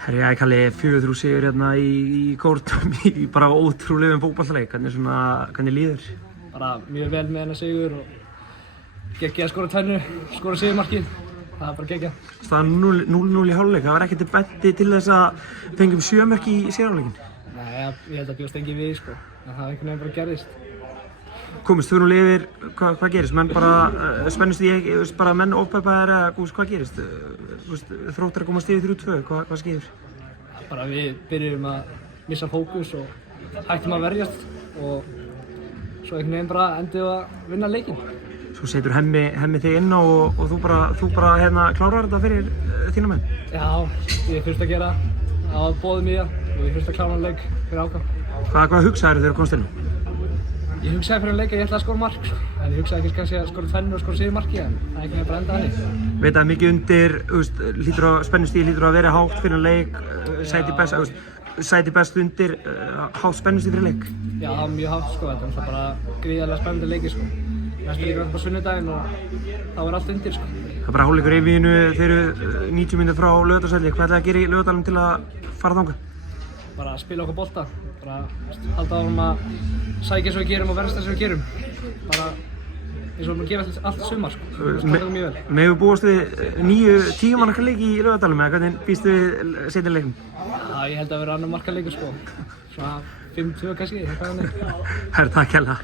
Herra, Kalli, 4-3 sigur hérna í kórtum í bara ótrúlegum fótballleik. Hvernig líður? Bara mjög vel með hennar sigur og geggjað að skora tvennu, skora sigurmarkið. Það er bara geggjað. Staðan 0-0 í hálfleik, það var ekkert betti til þess að fengjum 7 mörk í sérhálfleikin. Nei, ég held að bjóst engin við sko, en það einhvern veginn bara gerðist. Komist 2-0 yfir, hvað gerist? Menn bara spennust í, bara menn ofpeppaðir eða hvað gerist? Þróttir að komast yfir 3-2, hvað skeiður? Bara við byrjum að missa fókus og hættum að verjast og svo einhvern veginn bara endum við að vinna leikinn. Svo setur hemmi þig inn á og þú bara klárar þetta fyrir þína menn? Já, ég þurfti að gera, það var boðið mér og ég þurfti að klára leik fyrir ákvæm. Hvað hugsaðir þegar þú komst inn? Ég hugsaði fyrir leik að ég ætlaði að skora mark, en ég hugsaði ekki kannski að skora tvennu og skora sigurmarki, en það er ekki bara enda þannig. Veit að mikið undir, spennustíð hlýtur að vera hátt fyrir leik, sæti best undir, hátt spennustíð fyrir leik? Já, það var mjög hátt sko, þetta er bara gríðarlega spennandi leiki sko. Næstu leikur var bara sunnudaginn og þá var allt undir sko. Það er bara hálfleikur í Víðinu, þeir eru 90 mínútur frá Laugardalsvelli. Hvað ætlaði að gera í Laugardalnum til að fara þangað? Bara að spila okkar bolta, bara halda áfram að sækja eins og við gerum og verðast eins og við gerum. Bara eins og við gerum allt sumar sko, það tókum mjög vel. Megum við búast við 9-10 manna leik í Laugardalnum eða hvernig býstu við seinni leiknum? Já, ég held að vera annar markaleikur sko, svona 5-2 kannski, eitthvað þannig. Herra, takk hérlega.